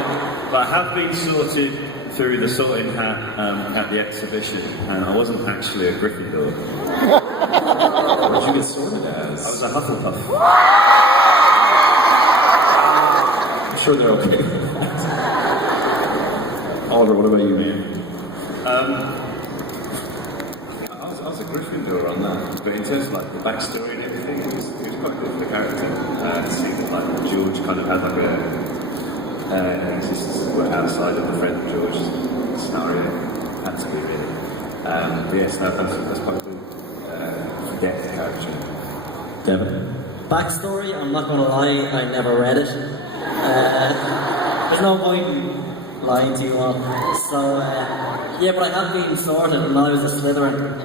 I have been sorted through the sorting hat at the exhibition, and I wasn't actually a Gryffindor. What did you get sorted as? I was a Hufflepuff. I'm sure they're okay with that. Oliver, what about you, man? I was a Gryffindor on that, but in terms of like the backstory and everything, it was quite good for the character. Seeing that like George kind of had like existence outside of the friend George scenario, had to be really. But yes, that's quite good. Forget the character. Devin? Backstory, I'm not going to lie, I never read it. There's no point in lying to you all. So, yeah, but I have been sorted and I was a Slytherin.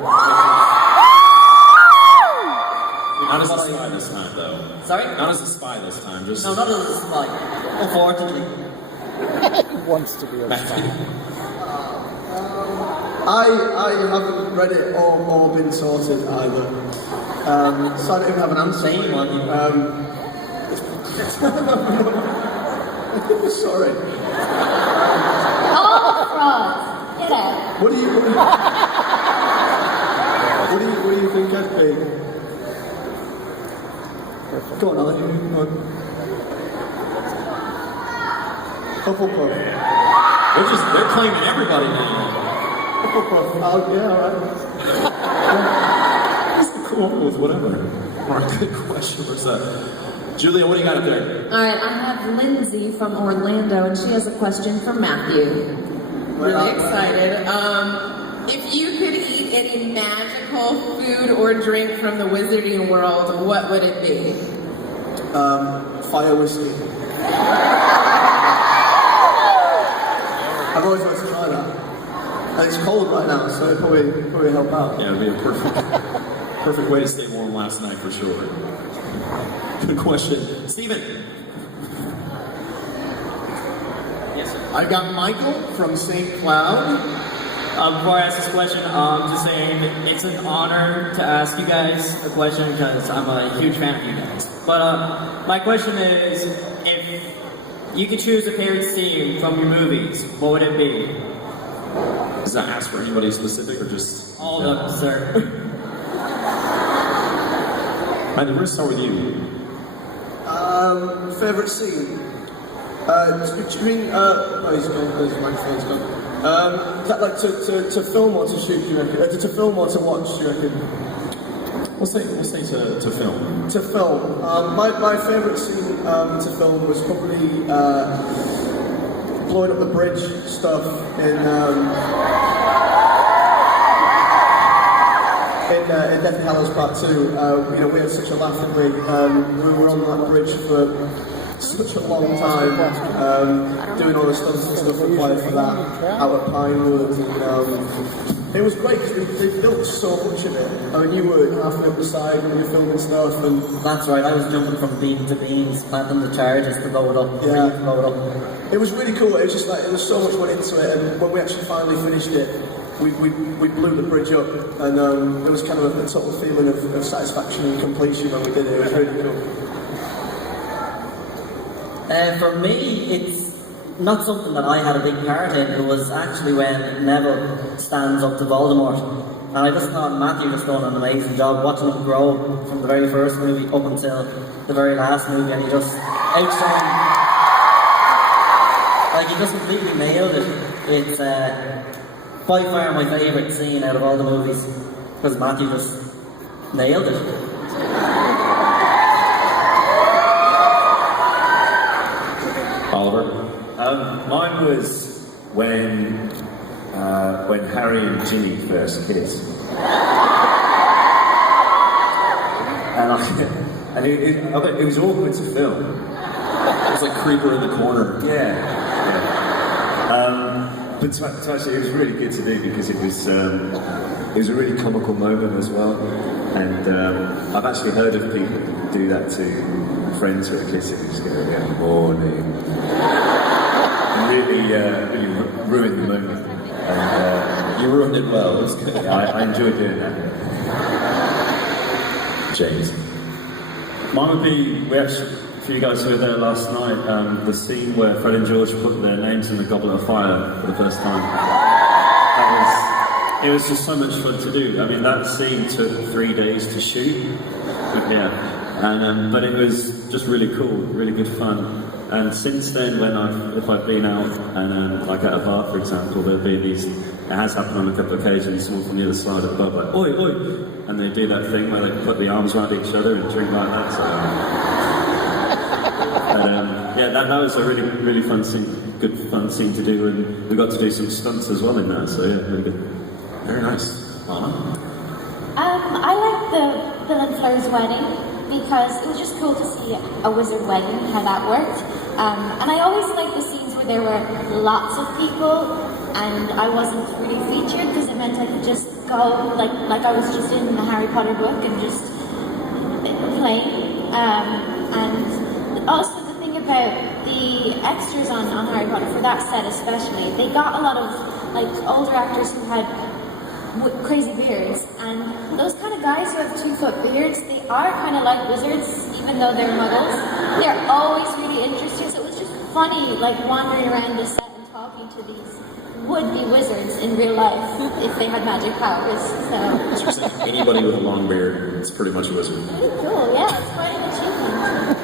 Not as a spy this time, though. Sorry? Not as a spy this time, just... No, not as a spy. Unfortunately. He wants to be a spy. I haven't read it or been sorted either. So I don't even have an answer. Same one. Sorry. Oh, frogs! Get out. What do you think I'd be? Go on, Ollie. Go on. Hufflepuff. They're claiming everybody now. Hufflepuff. Oh, yeah, alright. Just come up with whatever. Alright, good question. Where's that? Julia, what do you got up there? All right, I have Lindsay from Orlando, and she has a question for Matthew. Really excited. If you could eat any magical food or drink from the wizarding world, what would it be? Fire whiskey. I've always wanted to try that. And it's cold right now, so it'd probably help out. Yeah, it'd be a perfect way to stay warm last night for sure. Good question. Stephen. Yes, sir. I got Michael from St. Cloud. Before I ask this question, just saying it's an honor to ask you guys a question because I'm a huge fan of you guys. But my question is, if you could choose a favorite scene from your movies, what would it be? Does that ask for anybody specific or just... All of them, sir. Matthew, we're going to start with you. Favourite scene? Do you mean, oh, he's gone, his microphone's gone. Is that like to film or to shoot, do you reckon? To film or to watch, do you reckon? We'll say to film. To film. My favourite scene to film was probably blowing up the bridge stuff in Deathly Hallows Part 2. We had such a laugh, didn't we? We were on that bridge for such a long time, doing all the stunts and stuff required for that out at Pinewood. And, it was great because they built so much of it. I mean, you were halfway up the side when you were filming stuff, and That's right, I was jumping from beam to beams, planting the charges to load up, Yeah. to load up. it was really cool. It was just like, there was so much went into it, and when we actually finally finished it, we blew the bridge up, and there was kind of a total feeling of satisfaction and completion when we did it. It was really cool. For me, it's not something that I had a big part in. It was actually when Neville stands up to Voldemort. And I just thought Matthew has done an amazing job watching him grow from the very first movie up until the very last movie, and he just outshone. Like, he just completely nailed it. It's by far my favourite scene out of all the movies, because Matthew just nailed it. Oliver? Mine was when Harry and Ginny first kissed. And it was awkward to film. It was like Creeper in the corner. Yeah. But to actually, it was really good to do because it was a really comical moment as well. And I've actually heard of people do that to friends who are kissing, just go, good morning. Really ruined the moment. And You ruined it well. It was good. yeah, I enjoyed doing that. James. Mine would be, we have a for you guys who were there last night, the scene where Fred and George put their names in the Goblet of Fire for the first time. It was just so much fun to do. I mean, that scene took 3 days to shoot. Yeah, and but it was just really cool, really good fun. And since then, if I've been out and like at a bar, for example, there'll be these. It has happened on a couple of occasions. Someone from the other side of the pub, like oi oi, and they do that thing where they put the arms around each other and drink like that. So, yeah, that was a really fun scene, good fun scene to do, and we got to do some stunts as well in that. So yeah, really good. Very nice. Anna? I like the Bill and Fleur's wedding because it was just cool to see a wizard wedding, how that worked. And I always liked the scenes where there were lots of people and I wasn't really featured because it meant I could just go like I was just in the Harry Potter book and just play. And also the thing about the extras on Harry Potter, for that set especially, they got a lot of like older actors who had crazy beards, and those kind of guys who have 2-foot beards, they are kind of like wizards, even though they're muggles. They're always really interesting, so it was just funny, like wandering around the set and talking to these would-be wizards in real life if they had magic powers. So you're saying anybody with a long beard is pretty much a wizard. Pretty cool, yeah, it's quite an achievement.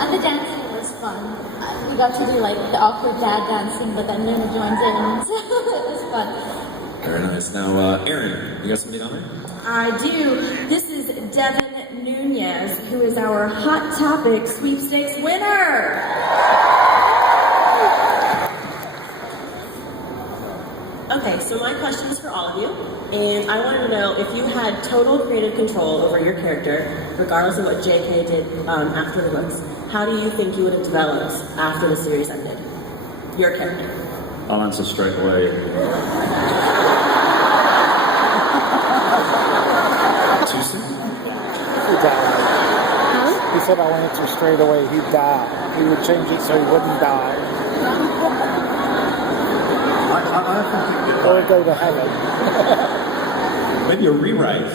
And the dancing was fun. We got to do like the awkward dad dancing, but then Luna joins in, so it was fun. Very nice. Now, Erin, you got somebody down there? I do. This is Devin Nunez, who is our Hot Topic Sweepstakes winner. Okay, so my question is for all of you, and I wanted to know if you had total creative control over your character, regardless of what J.K. did after the books, how do you think you would have developed after the series ended? Your character. I'll answer straight away. Too soon? He died. He said I'll answer straight away. He'd die. He would change it so he wouldn't die. Or go to heaven. Maybe a rewrite.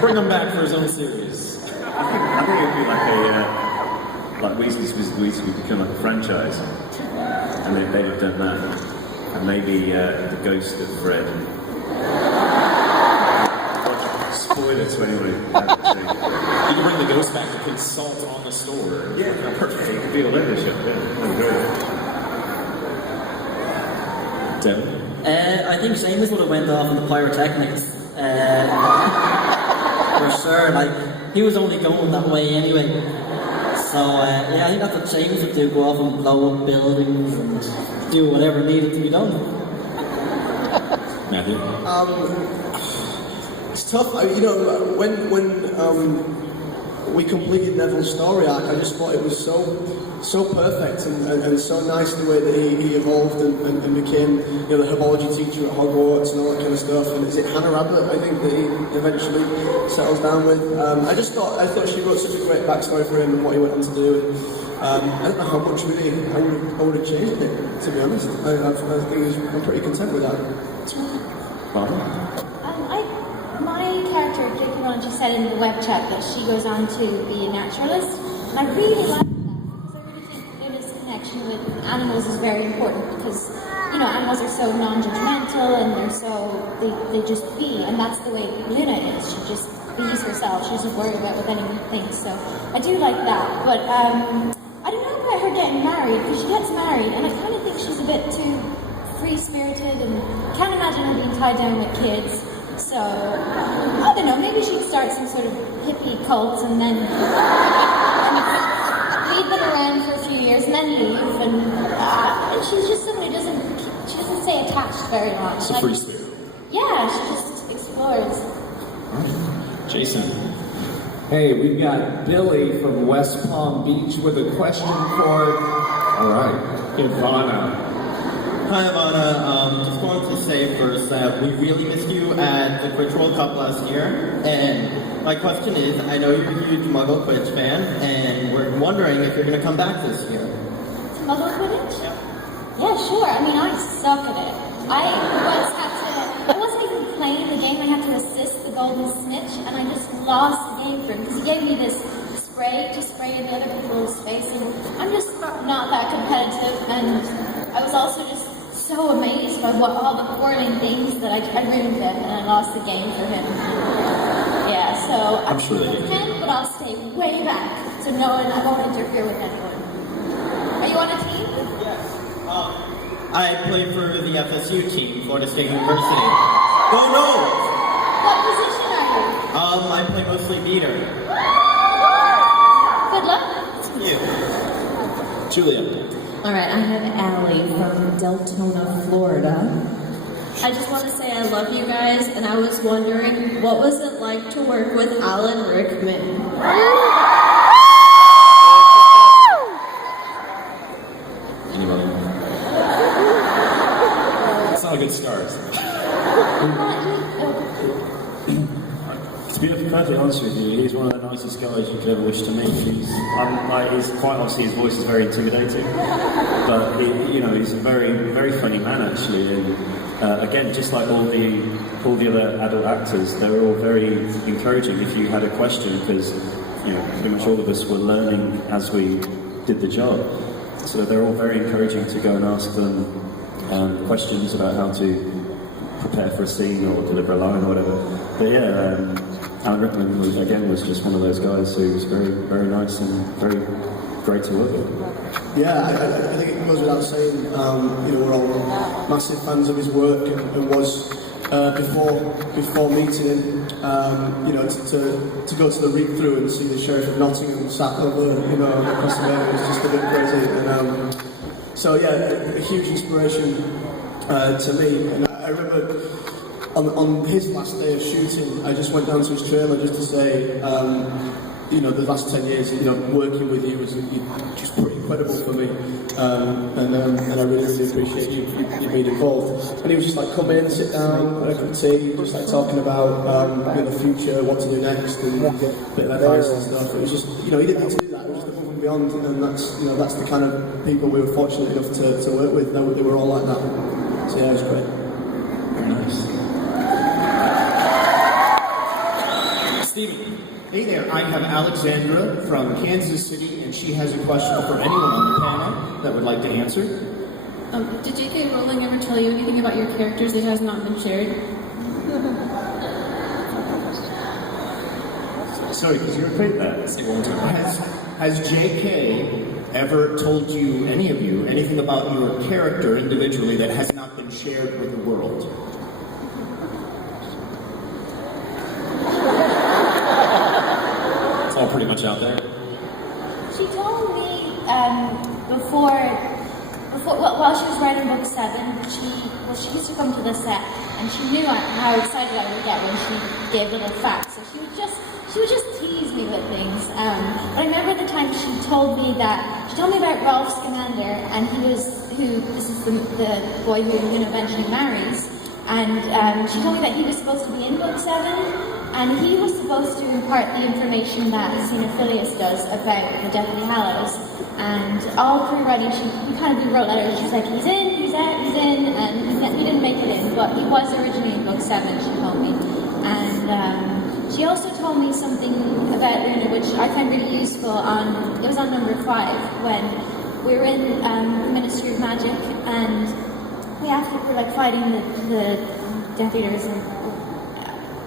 Bring him back for his own series. I think it would be like Weasley's Wizard Weasley become like a franchise, and they'd have done that, and maybe the ghost of Fred. Spoilers to anyone who hasn't seen it. You can bring the ghost back to consult on the store. Yeah, perfect. It could be all over the show. Yeah, that'd be great. Devin? I think Seamus would have went off on the pyrotechnics. For sure, like, he was only going that way anyway. So, yeah, I think that's what Seamus would do, go off and blow up buildings and do whatever needed to be done. Matthew? It's tough. You know, when we completed Neville's story arc, I just thought it was so perfect and so nice the way that he evolved and became, you know, the herbology teacher at Hogwarts and all that kind of stuff. And is it Hannah Rabbit, I think, that he eventually settles down with? I thought she wrote such a great backstory for him and what he went on to do. And I don't know how much really I would have changed it, to be honest. I'm pretty content with that. My character, J.K. Rowling, just said in the web chat that she goes on to be a naturalist, and I really like that because I really think Luna's connection with animals is very important because, you know, animals are so non-judgmental and they just be, and that's the way Luna is. She just bees herself. She doesn't worry about what anyone thinks. So I do like that, but I don't know about her getting married because she gets married, and I kind of think she's a bit too free-spirited and can't imagine her being tied down with kids. So, I don't know, maybe she'd start some sort of hippie cult and then lead them around for a few years and then leave. And she's just somebody who doesn't stay attached very long. It's a free spirit. Yeah, she just explores. Jason. Hey, we've got Billy from West Palm Beach with a question for, Ivana. Hi, Ivana. Just wanted to say first that we really missed you at the Quidditch World Cup last year. And my question is, I know you're a huge Muggle Quidditch fan, and we're wondering if you're going to come back this year. To Muggle Quidditch? Yeah, sure. I mean, I suck at it. I wasn't even playing the game. I had to assist the Golden Snitch, and I just lost the game for him because he gave me this to spray in the other people's face. And I'm just not that competitive, and I was also just so amazed by what all the whirling things that I ruined it, and I lost the game for him. Yeah, so I'm sure they did. but I'll stay way back, so no one, I won't interfere with anyone. Are you on a team? Yes. I play for the FSU team, Florida State University. Go Noles! What position are you? I play mostly beater. Good luck. Thank you. Julia. All right, I have Allie from Deltona, Florida. I just want to say I love you guys, and I was wondering, what was it like to work with Alan Rickman? Anybody? That's not a good start. To be perfectly honest with you, he's one of the nicest guys you could ever wish to meet. He's quite obviously his voice is very intimidating, but he's a very, very funny man actually. And again, just like all the other adult actors, they were all very encouraging. If you had a question, because pretty much all of us were learning as we did the job, so they're all very encouraging to go and ask them questions about how to prepare for a scene or deliver a line or whatever. But yeah. Alan Rickman was just one of those guys who was very, very nice and very great to work with. Yeah, I think it goes without saying, we're all massive fans of his work, and was before meeting him, to go to the read through and see the Sheriff of Nottingham sat over, across the way was just a bit crazy. And so yeah, a huge inspiration to me. And I remember. On his last day of shooting, I just went down to his trailer just to say, the last 10 years, working with you was just pretty incredible for me, and I really appreciate you being involved. And he was just like, come in, sit down, have a cup of tea, just like talking about the future, what to do next, and a bit of advice and stuff. It was just, he didn't need to do that. It was just above and beyond, and that's the kind of people we were fortunate enough to work with. They were all like that. So yeah, it was great. Very nice. Stevie. Hey there, I have Alexandra from Kansas City, and she has a question for anyone on the panel that would like to answer. Did J.K. Rowling ever tell you anything about your characters that has not been shared? Sorry, could you repeat that? Say it one more time. Has J.K. ever told you, any of you, anything about your character individually that has not been shared with the world? It's all pretty much out there. She told me while she was writing book 7, she used to come to the set, and she knew how excited I would get when she gave little facts. So she would just tease me with things. But I remember the time she told me about Rolf Scamander, and this is the boy who Luna eventually marries, and she told me that he was supposed to be in book 7. And he was supposed to impart the information that Xenophilius does about the Deathly Hallows. And all through writing, he wrote letters. She's like, he's in, he's out, he's in, and he didn't make it in. But he was originally in book 7, she told me. And she also told me something about Luna, which I found really useful. It was on number 5, when we were in the Ministry of Magic, and we were like fighting the Death Eaters and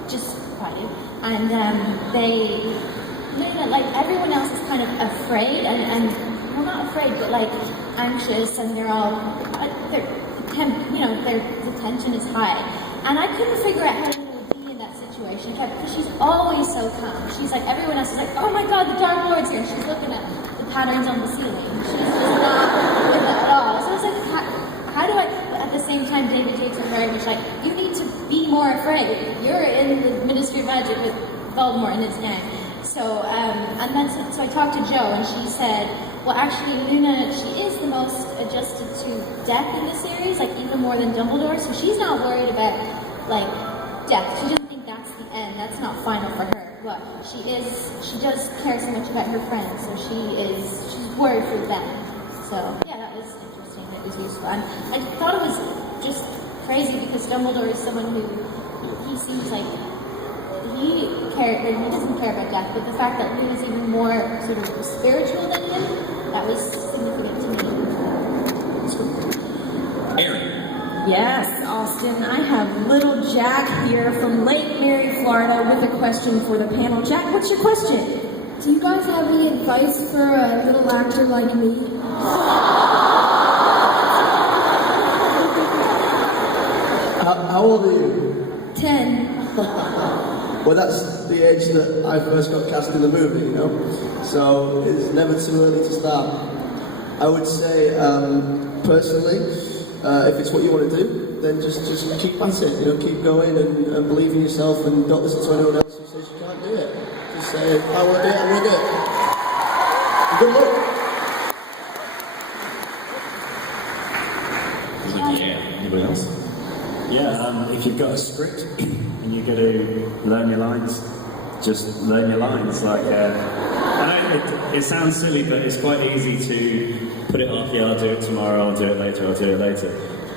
just fighting. And Luna, like everyone else, is kind of afraid and well, not afraid, but like anxious, and they're all the tension is high. And I couldn't figure out how to be in that situation because she's always so calm. She's like, everyone else is like, oh my god, the Dark Lord's here, and she's looking at the patterns on the ceiling. She's just not in that at all. So I was like, how do I? But at the same time, David Yates is very much like, you need to be more afraid. You're in the Ministry of Magic with Voldemort and his gang. So so I talked to Jo, and she said, well, actually, Luna, she is the most adjusted to death in the series, like even more than Dumbledore. So she's not worried about like death. She doesn't think that's the end. That's not final for her. But she does care so much about her friends. So she's worried for them. So yeah, that was interesting. It was useful. And I thought it was just crazy because Dumbledore is someone who he seems like he doesn't care about death, but the fact that Luna's even more sort of spiritual than him, that was significant to me. Aaron. Yes, Austin. I have little Jack here from Lake Mary, Florida, with a question for the panel. Jack, what's your question? Do you guys have any advice for a little actor like me? How old are you? 10. Well, that's the age that I first got cast in the movie, you know? So it's never too early to start. I would say, personally, if it's what you want to do, then just keep at it, you know, keep going and believe in yourself and don't listen to anyone else who says you can't do it. Just say, I want to do it, I'm going to do it. And good luck. Yeah. Anybody else? Yeah, if you've got a script and you've got to learn your lines, just learn your lines. Like, I know it sounds silly, but it's quite easy to put it off. Yeah, I'll do it tomorrow. I'll do it later. I'll do it later.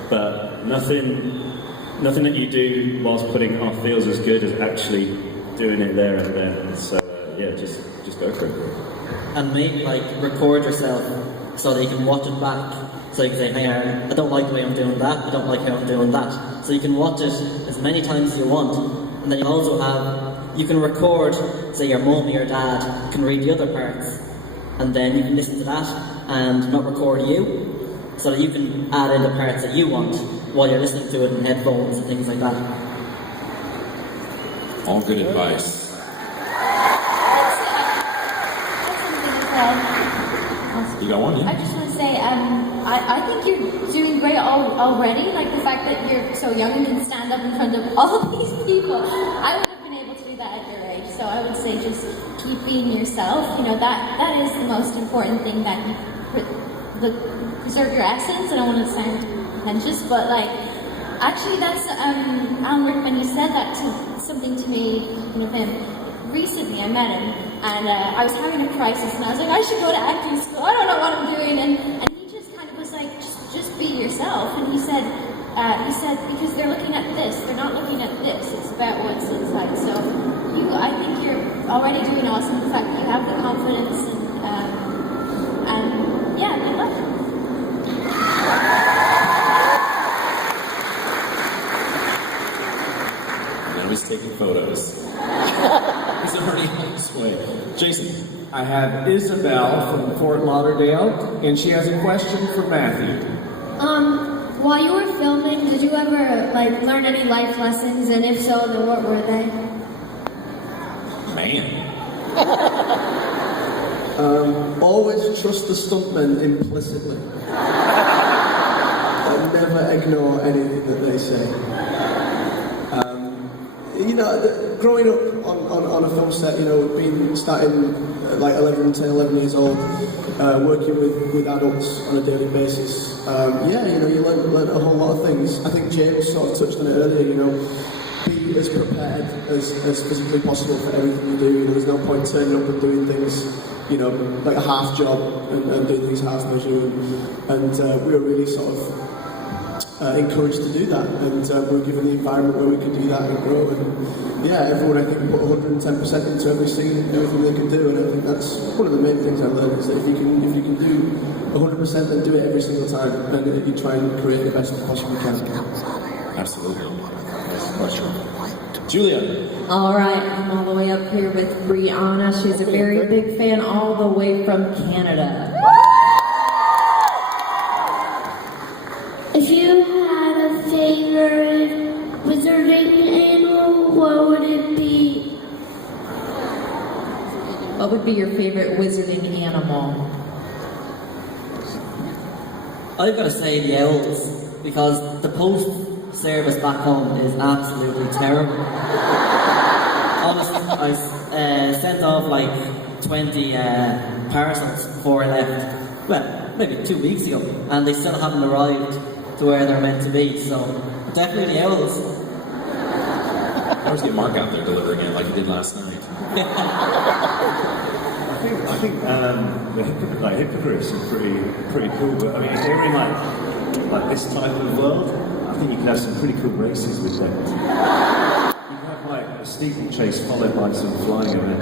But nothing that you do whilst putting it off feels as good as actually doing it there and then. So yeah, just go for it. And maybe like record yourself so that you can watch it back. So you can say, hey Aaron, I don't like the way I'm doing that, I don't like how I'm doing that. So you can watch it as many times as you want. And then you also you can record, say your mum or your dad can read the other parts. And then you can listen to that and not record you. So that you can add in the parts that you want while you're listening to it in headphones and things like that. All good advice. You got one? Yeah? I just want to say, I think you're doing great already. Like the fact that you're so young and can stand up in front of all these people. I would have been able to do that at your age. So I would say just keep being yourself. You know, that is the most important thing, that you preserve your essence. I don't want to sound pretentious, but like, actually that's, Alan Rickman, you said that something to me, speaking of him. Recently I met him, and I was having a crisis, and I was like, I should go to acting school, I don't know what I'm doing, and he just kind of was like, just be yourself, and he said, because they're looking at this, they're not looking at this, it's about what's inside. So I think you're already doing awesome, the fact that you have the confidence, and yeah, good luck. Now he's taking photos. He's already on his way. Jason. I have Isabel from Fort Lauderdale, and she has a question for Matthew. While you were filming, did you ever learn any life lessons? And if so, then what were they? Man. Always trust the stuntmen implicitly. And never ignore anything that they say. You know, growing up on a film set, you know, starting at 11 years old, working with adults on a daily basis, yeah, you know, you learn a whole lot of things. I think James sort of touched on it earlier, you know, be as prepared as physically possible for everything you do. You know, there's no point turning up and doing things, you know, like a half job and doing things half measure, and we were really sort of encouraged to do that, and we were given the environment where we could do that and grow, and yeah, everyone I think put 110% into every scene and everything they could do, and I think that's one of the main things I learned, is that if you can do 100%, then do it every single time, and you try and create the best you possibly can. Absolutely. Nice question. Julia. All right, I'm all the way up here with Brianna. She's a very big fan all the way from Canada. If you had a favorite wizarding animal, what would it be? What would be your favorite wizarding animal? I've got to say the owls, because the post service back home is absolutely terrible. Honestly, I sent off 20 parcels before I left. Well, maybe 2 weeks ago, and they still haven't arrived to where they're meant to be. So definitely the owls. I always get Mark out there delivering it like he did last night. I think the hippogriffs are pretty cool. But I mean, if they were in like this type of world, I think you could have some pretty cool races with them. You could have a steeplechase followed by some flying event.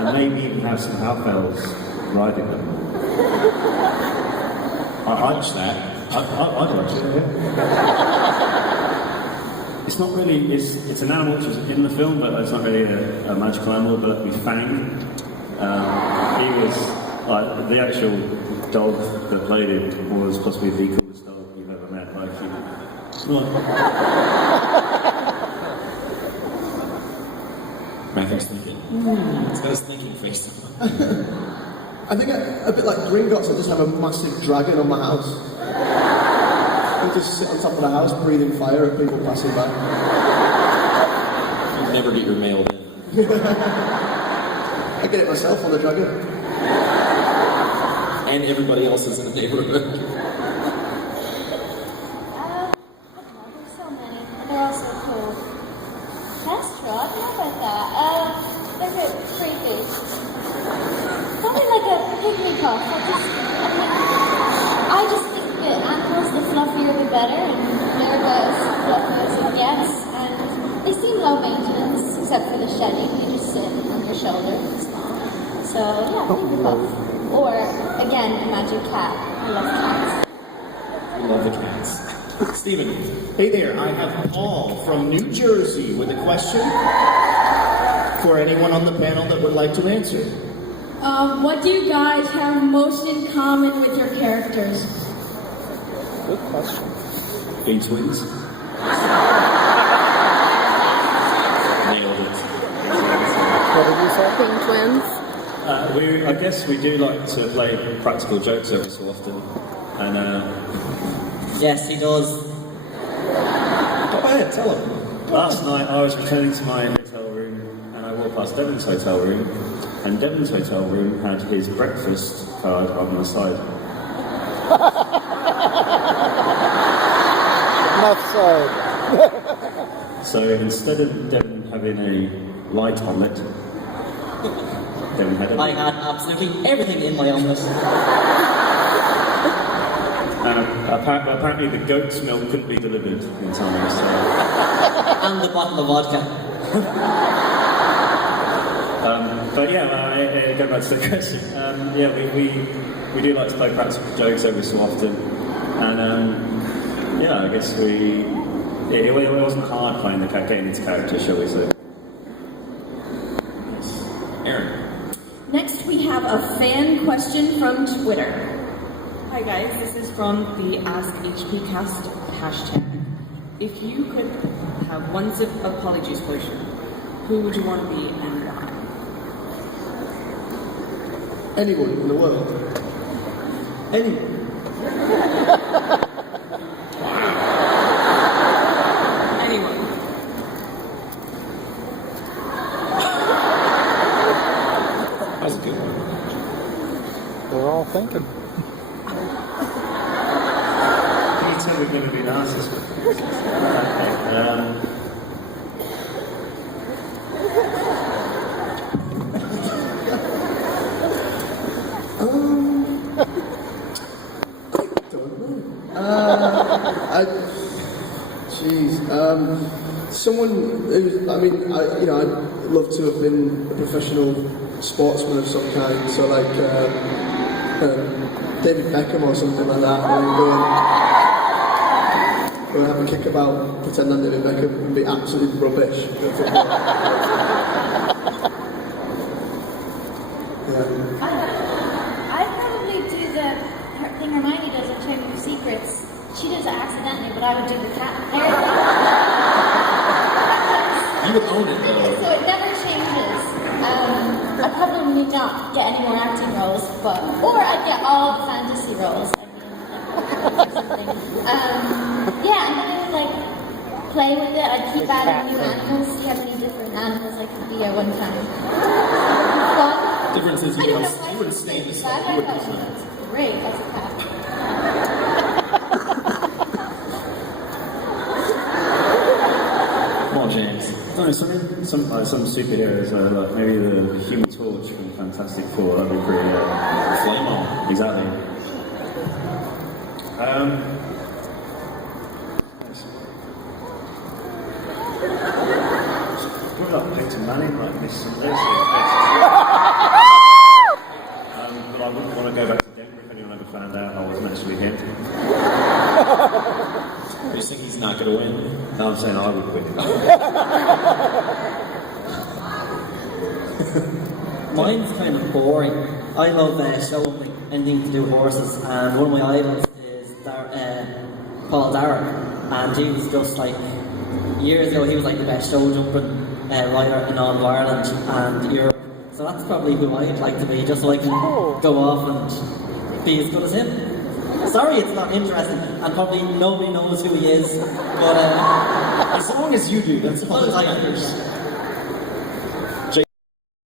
And maybe even have some house elves riding them. I'd watch that. I'd watch it, yeah. It's not really, it's an animal which is in the film, but it's not really a magical animal, but with Fang. He was, like, the actual dog that played him was possibly the coolest dog you've ever met. Like, Matthew's thinking. He's got his thinking face. I think a bit like Gringotts, I just have a massive dragon on my house. I just sit on top of the house breathing fire at people passing by. You'll never get your mail in. I get it myself on the dragon. And everybody else is in the neighborhood. There's so many. They're all so cool. Kestrel, I've never heard that. Favorite creatures. Probably like a pygmy puff. I just think that animals, the fluffier the better, and they're about as fluffy as it gets. And they seem low maintenance, except for the shedding. You just sit on your shoulder. It's small. So yeah, pygmy puff. Or again, magic cat. I love cats. We love the cats. Stephen. Hey there, I have Paul from New Jersey with a question for anyone on the panel that would like to answer. What do you guys have most in common with your characters? Good question. Being twins. Nailed it. What did you say? Being twins. I guess we do like to play practical jokes every so often. And, Yes, he does. Go ahead, tell him. last night I was returning to my hotel room and I walked past Devon's hotel room, and Devon's hotel room had his breakfast card on the side. Left side. So instead of Devon having a light omelette, Devon had a... I had absolutely everything in my omelette. And apparently the goat's milk couldn't be delivered in time, so... And the bottle of vodka. But yeah, going back to the question, yeah, we do like to play practical jokes every so often, and yeah, I guess it wasn't hard playing getting into character, shall we say. Yes. Aaron. Next, we have a fan question from Twitter. Hi guys, this is from the AskHPcast hashtag. If you could have one sip of Polyjuice potion, who would you want to be and why? Anyone in the world. Anyone. Anyone. That was a good one. They're all thinking. You said we're going to be narcissists. Someone who's, I'd love to have been a professional sportsman of some kind, so like David Beckham or something like that, and go and have a kick about, pretend I'm David Beckham and be absolutely rubbish at football. I'd probably do the thing Hermione does in Chamber of Secrets. She does it accidentally, but I would do the cat hair. You would own it, though. So it never changes. I'd probably not get any more acting roles, or I'd get all the fantasy roles. Yeah, and then I would play with it. I'd keep adding new animals, see how many different animals I could be at one time. Fun. Difference is you wouldn't stay in the set. You would be fine. That's great as a cat. Come on, James. No, some superheroes, like maybe the Human Torch from Fantastic Four. That'd be pretty. Flame on. Exactly. it's but I wouldn't want to go back to Denver if anyone ever found out I wasn't actually him. Are you saying he's not going to win? No, I'm saying I would win. Mine's kind of boring. I love showing like anything to do with horses, and one of my idols is Paul Darragh, and he was just like years ago he was like the best show jumping rider in all of Ireland and Europe. So that's probably who I'd like to be, just so I can go off and be as good as him. Sorry, it's not interesting, and probably nobody knows who he is, but as long as you do, that's all that matters.